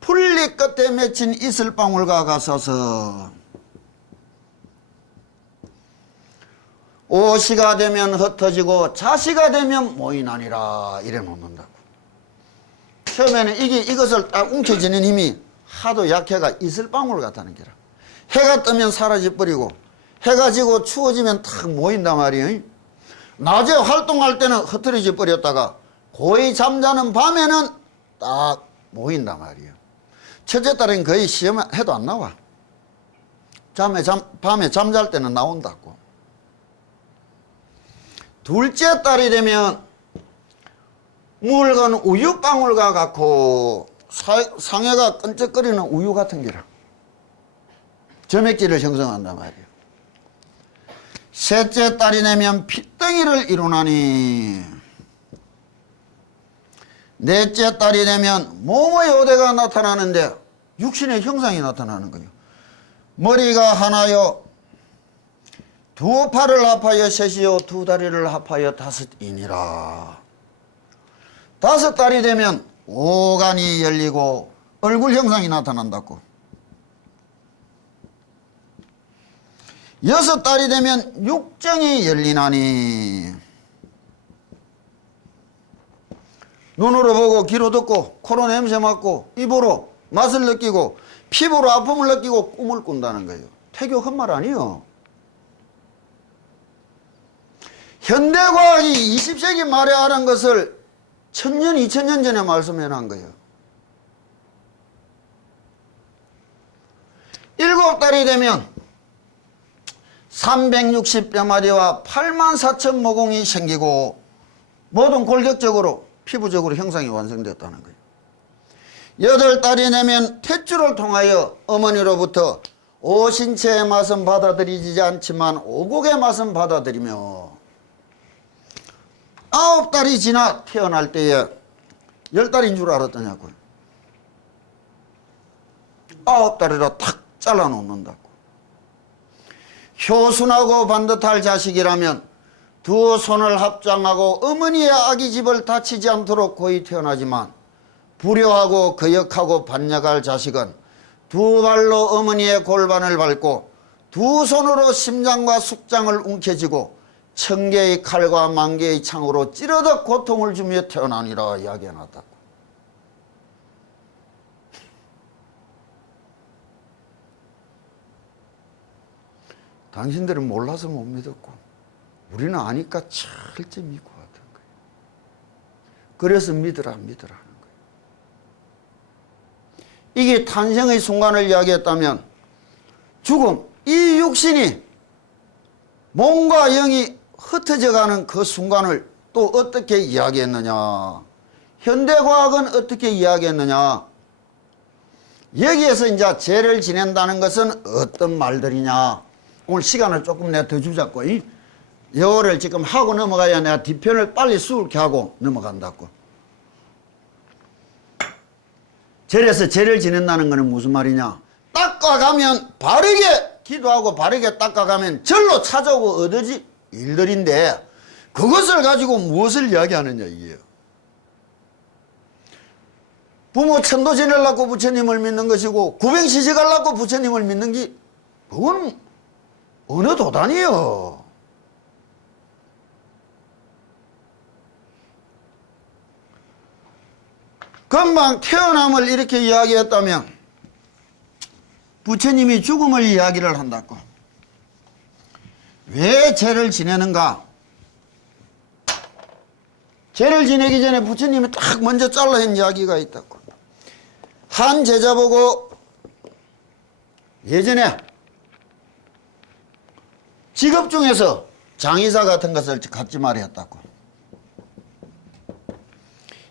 풀잎 끝에 맺힌 이슬방울과 같아서 오시가 되면 흩어지고 자시가 되면 모이나니라 이래 놓는다고. 처음에는 이것을 딱 움켜쥐는 힘이 하도 약해가 이슬방울 같다는 게라. 해가 뜨면 사라져버리고 해가 지고 추워지면 탁 모인단 말이에요. 낮에 활동할 때는 흩어져 버렸다가 거의 잠자는 밤에는 딱 모인단 말이에요. 첫째 딸은 거의 시험해도 안 나와. 밤에 잠잘 때는 나온다고. 둘째 딸이 되면 묽은 우유방울과 같고 상해가 끈적거리는 우유 같은 게라. 점액질을 형성한단 말이에요. 셋째 딸이 되면 핏덩이를 이루나니 넷째 딸이 되면 몸의 요대가 나타나는데 육신의 형상이 나타나는 거예요. 머리가 하나요, 두 팔을 합하여 셋이요, 두 다리를 합하여 다섯이니라. 다섯 딸이 되면 오간이 열리고 얼굴 형상이 나타난다고. 여섯 달이 되면 육정이 열리나니 눈으로 보고 귀로 듣고 코로 냄새 맡고 입으로 맛을 느끼고 피부로 아픔을 느끼고 꿈을 꾼다는 거예요. 태교 헛말 아니에요. 현대과학이 20세기 말에 하는 것을 1000년, 2000년 전에 말씀해 놓은 거예요. 일곱 달이 되면 360뼈마리와 84,000 모공이 생기고 모든 골격적으로 피부적으로 형상이 완성됐다는 거예요. 여덟 달이 되면 탯줄을 통하여 어머니로부터 오신체의 맛은 받아들이지 않지만 오곡의 맛은 받아들이며 아홉 달이 지나 태어날 때에 10달인 줄 알았더냐고요. 아홉 달이라 탁 잘라 놓는다고. 효순하고 반듯할 자식이라면 두 손을 합장하고 어머니의 아기집을 다치지 않도록 고이 태어나지만 불효하고 거역하고 반역할 자식은 두 발로 어머니의 골반을 밟고 두 손으로 심장과 숙장을 움켜쥐고 1000개의 칼과 10,000개의 창으로 찌르듯 고통을 주며 태어나니라 이야기해놨다고. 당신들은 몰라서 못 믿었고 우리는 아니까 철저히 믿고 왔던 거예요. 그래서 믿으라 하는 거예요. 이게 탄생의 순간을 이야기했다면 죽음, 이 육신이 몸과 영이 흩어져가는 그 순간을 또 어떻게 이야기했느냐. 현대과학은 어떻게 이야기했느냐. 여기에서 이제 죄를 지낸다는 것은 어떤 말들이냐. 오늘 시간을 조금 내가 더 주자고. 이거를 지금 하고 넘어가야 내가 뒤편을 빨리 수울게 하고 넘어간다고. 절에서 죄를 지낸다는 것은 무슨 말이냐. 닦아가면 바르게 기도하고 바르게 닦아가면 절로 찾아오고 얻어지 일들인데 그것을 가지고 무엇을 이야기하느냐 이게요. 부모 천도 지내려고 부처님을 믿는 것이고 구병 시집가려고 부처님을 믿는 게 그건 어느 도단이요. 금방 태어남을 이렇게 이야기했다면 부처님이 죽음을 이야기를 한다고. 왜 죄를 지내는가? 죄를 지내기 전에 부처님이 딱 먼저 잘라낸 이야기가 있다고. 한 제자 보고 예전에 직업 중에서 장의사 같은 것을 갖지 말했다고.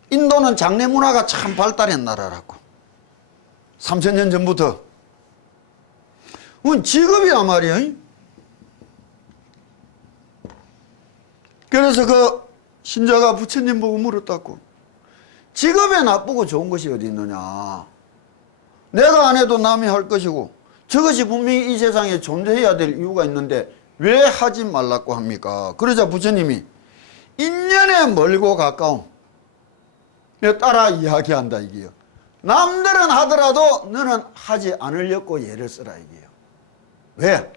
인도는 장례 문화가 참 발달한 나라라고. 3000년 전부터. 그건 직업이란 말이야. 그래서 그 신자가 부처님 보고 물었다고. 직업에 나쁘고 좋은 것이 어디 있느냐. 내가 안 해도 남이 할 것이고 저것이 분명히 이 세상에 존재해야 될 이유가 있는데 왜 하지 말라고 합니까? 그러자 부처님이 인연에 멀고 가까움. 따라 이야기한다 이게요. 남들은 하더라도 너는 하지 않으려고 예를 쓰라 이게요. 왜?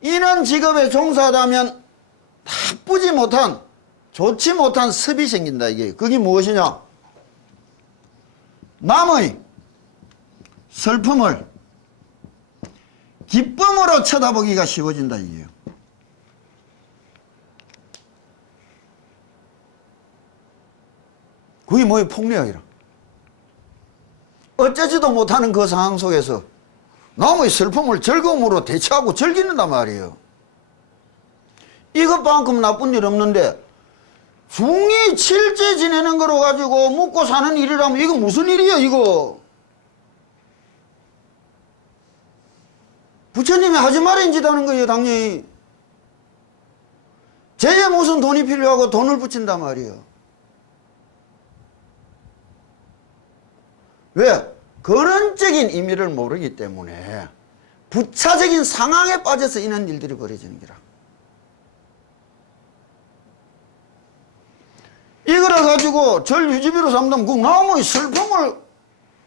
이런 직업에 종사하다면 나쁘지 못한 좋지 못한 습이 생긴다 이게요. 그게 무엇이냐? 남의 슬픔을 기쁨으로 쳐다보기가 쉬워진다 이게요. 그게 뭐예요? 폭력이라. 어쩌지도 못하는 그 상황 속에서 남의 슬픔을 즐거움으로 대처하고 즐기는단 말이에요. 이것만큼 나쁜 일 없는데 중이 7째 지내는 거로 가지고 묵고 사는 일이라면 이거 무슨 일이에요 이거. 부처님이 하지 말아야 짓하는 거예요 당연히. 죄에 무슨 돈이 필요하고 돈을 붙인단 말이에요. 왜? 근원적인 의미를 모르기 때문에 부차적인 상황에 빠져서 이런 일들이 벌어지는 거라. 이거를 가지고 절 유지비로 삼다면 그 남의 슬픔을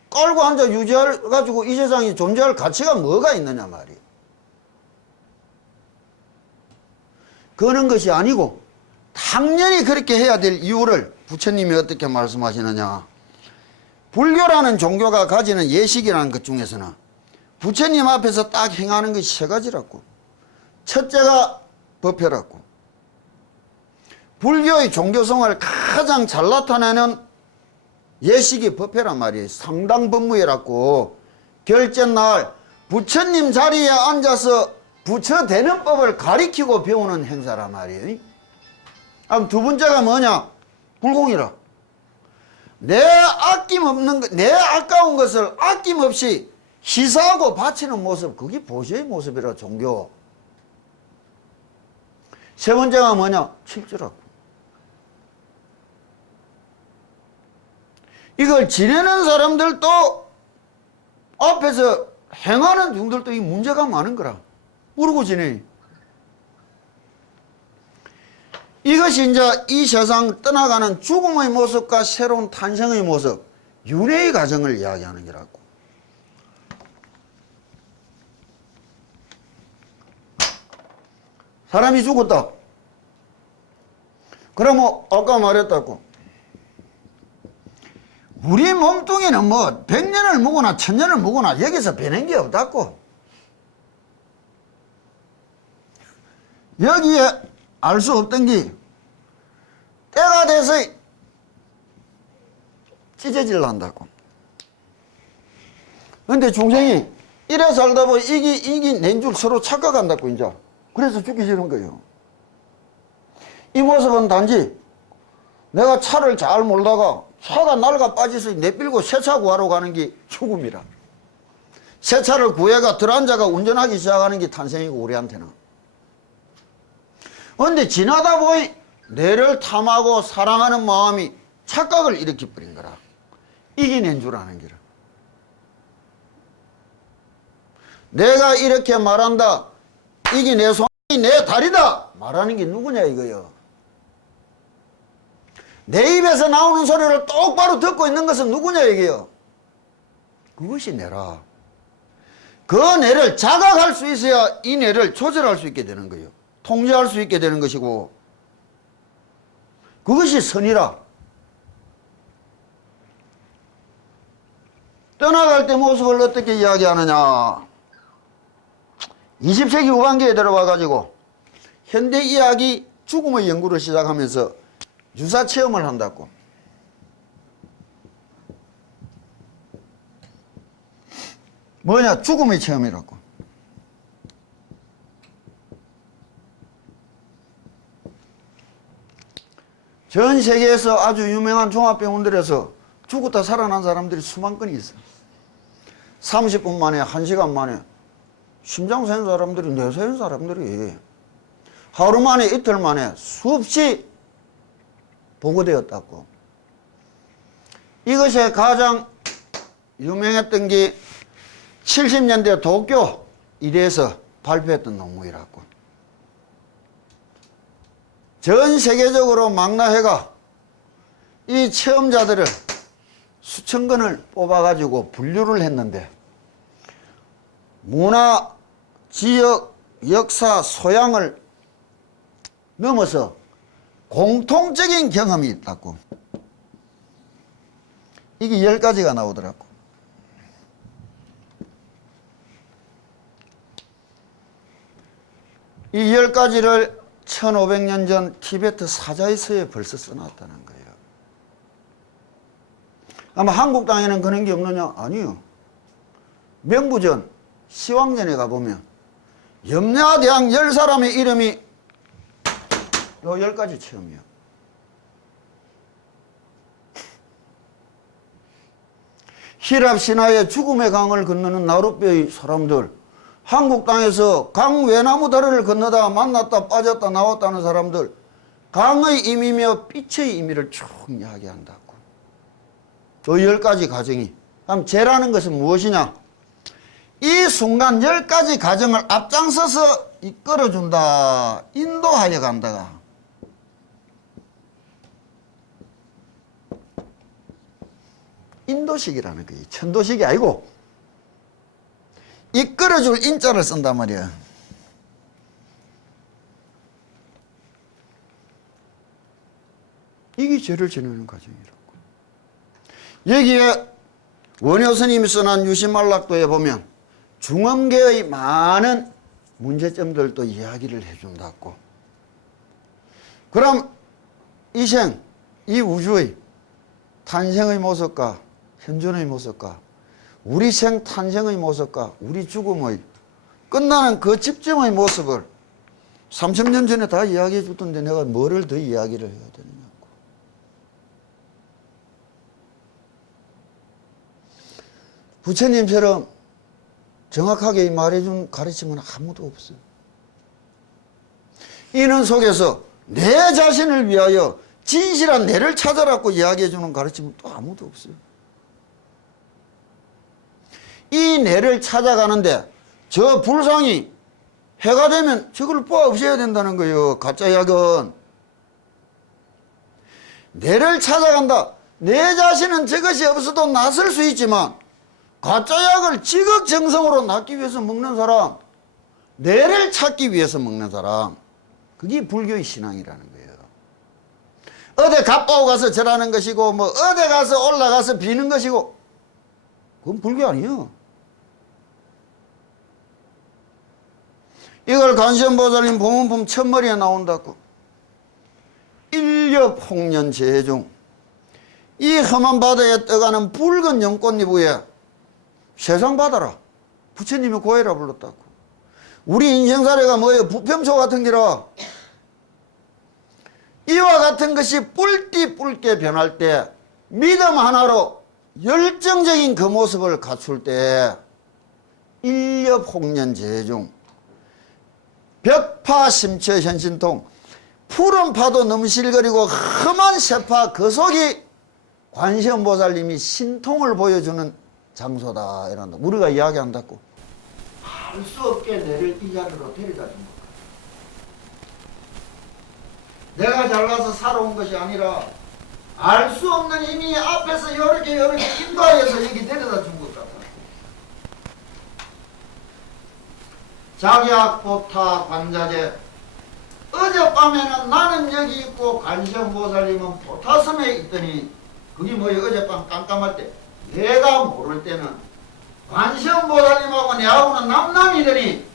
깔고 앉아 유지할 가지고 이 세상에 존재할 가치가 뭐가 있느냐 말이에요. 그런 것이 아니고 당연히 그렇게 해야 될 이유를 부처님이 어떻게 말씀하시느냐. 불교라는 종교가 가지는 예식이라는 것 중에서는 부처님 앞에서 딱 행하는 것이 세 가지라고. 첫째가 법회라고. 불교의 종교성을 가장 잘 나타내는 예식이 법회란 말이에요. 상당법무회라고. 결제날 부처님 자리에 앉아서 부처 되는 법을 가리키고 배우는 행사란 말이에요. 두 번째가 뭐냐? 불공이라. 내 아낌없는 것, 내 아까운 것을 아낌없이 희사하고 바치는 모습, 그게 보시의 모습이라 종교. 세 번째가 뭐냐? 칠주라고. 이걸 지내는 사람들도 앞에서 행하는 중들도 이 문제가 많은 거라. 모르고 지내. 이것이 이제 이 세상 떠나가는 죽음의 모습과 새로운 탄생의 모습, 윤회의 과정을 이야기하는 거라고. 사람이 죽었다. 그러면 아까 말했다고. 우리 몸뚱이는 뭐 100년을 묵거나 1000년을 묵거나 여기서 변한 게 없다고. 여기에 알 수 없던 게 때가 돼서 찢어질란다고. 근데 중생이 이래 살다 보니 이기 낸 줄 서로 착각한다고 이제. 그래서 죽기 싫은 거예요. 이 모습은 단지 내가 차를 잘 몰다가 차가 낡아 빠져서 내밀고 새 차 구하러 가는 게 죽음이라. 새 차를 구해가 들앉아가 운전하기 시작하는 게 탄생이고 우리한테는. 그런데 지나다 보니 내를 탐하고 사랑하는 마음이 착각을 일으켜버린 거라. 이겨낸 줄 아는 게라. 내가 이렇게 말한다. 이게 내 손이 내 다리다. 말하는 게 누구냐 이거요. 내 입에서 나오는 소리를 똑바로 듣고 있는 것은 누구냐 이게요. 그것이 내라. 그 내를 자각할 수 있어야 이 내를 조절할 수 있게 되는 거예요. 통제할 수 있게 되는 것이고, 그것이 선이라. 떠나갈 때 모습을 어떻게 이야기하느냐. 20세기 후반기에 들어와가지고 현대 이야기 죽음의 연구를 시작하면서 유사 체험을 한다고. 뭐냐? 죽음의 체험이라고. 전 세계에서 아주 유명한 종합병원들에서 죽었다 살아난 사람들이 수만 건이 있어요. 30분 만에, 1시간 만에 심장 새는 사람들이, 뇌 새는 사람들이 하루 만에, 이틀 만에 수없이 보고되었다고. 이것이 가장 유명했던 게 70년대 도쿄 일에서 발표했던 논문이라고. 전 세계적으로 망라회가 이 체험자들을 수천 건을 뽑아가지고 분류를 했는데, 문화, 지역, 역사, 소양을 넘어서 공통적인 경험이 있다고. 이게 10가지가 나오더라고. 이 10가지를 1500년 전 티베트 사자이서에 벌써 써놨다는 거예요. 아마 한국 땅에는 그런 게 없느냐? 아니요. 명부전, 시황전에 가보면 염라대왕 10사람의 이름이 요 10가지 체험이에요. 히랍 신화의 죽음의 강을 건너는 나룻배의 사람들, 한국 땅에서 강 외나무 다리를 건너다 만났다 빠졌다 나왔다는 사람들, 강의 의미며 빛의 의미를 쭉 이야기한다고. 그 10가지 가정이. 그럼 죄라는 것은 무엇이냐? 이 순간 10가지 가정을 앞장서서 이끌어준다, 인도하여 간다가. 인도식이라는 거예요. 천도식이 아니고 이끌어줄 인자를 쓴단 말이야. 이게 죄를 지내는 과정이라고. 여기에 원효 스님이 써난 유심말락도에 보면 중엄계의 많은 문제점들도 이야기를 해준다고. 그럼 이 생, 이 우주의 탄생의 모습과 현존의 모습과 우리 생 탄생의 모습과 우리 죽음의 끝나는 그 집점의 모습을 3000년 전에 다 이야기해 줬던데 내가 뭐를 더 이야기를 해야 되느냐고. 부처님처럼 정확하게 말해준 가르침은 아무도 없어요. 이는 속에서 내 자신을 위하여 진실한 내를 찾아라고 이야기해주는 가르침은 또 아무도 없어요. 이 내를 찾아가는데 저 불상이 해가 되면 저걸 뽑아 없애야 된다는 거예요. 가짜 약은. 내를 찾아간다. 내 자신은 저것이 없어도 낫을 수 있지만 가짜 약을 지극정성으로 낫기 위해서 먹는 사람, 내를 찾기 위해서 먹는 사람, 그게 불교의 신앙이라는 거예요. 어디 갑바오 가서 절하는 것이고 뭐 어디 가서 올라가서 비는 것이고 그건 불교 아니에요. 이걸 관세음보살님 보문품 첫머리에 나온다고. 일렵홍련재중, 이 험한 바다에 떠가는 붉은 연꽃잎 위에 세상 바다라, 부처님이 고해라 불렀다고. 우리 인생사례가 뭐예요? 부평초 같은 기라. 이와 같은 것이 뿔띠뿔게 변할 때, 믿음 하나로 열정적인 그 모습을 갖출 때 일렵홍련재중, 벽파심처 현신통, 푸른 파도 넘실거리고 험한 세파 그 속이 관세음보살님이 신통을 보여주는 장소다 이런다. 우리가 이야기한다고. 알 수 없게 내를 이 자리로 데려다 준 거다. 내가 잘나서 살아온 것이 아니라 알 수 없는 이미 앞에서 이렇게 인도하여서 여기 데려다 준 것 같다. 작약보타 관자재, 어젯밤에는 나는 여기 있고 관세음보살님은 보타섬에 있더니, 그게 뭐예요? 어젯밤 깜깜할 때 내가 모를 때는 관세음보살님하고 내하고는 남남이더니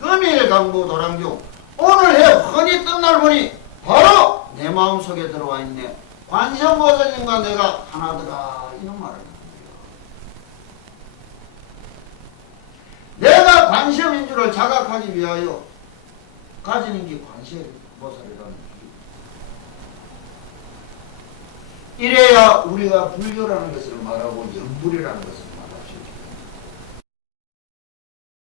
금일 강부 도랑중, 오늘 해 흔히 뜬 날 보니 바로 내 마음속에 들어와 있네. 관세음보살님과 내가 하나더라, 이런 말을 하는 거예요. 내가 관세음인 줄을 자각하기 위하여 가지는 게 관세음보살이라는 길. 이래야 우리가 불교라는 것을 말하고 영불이라는 것을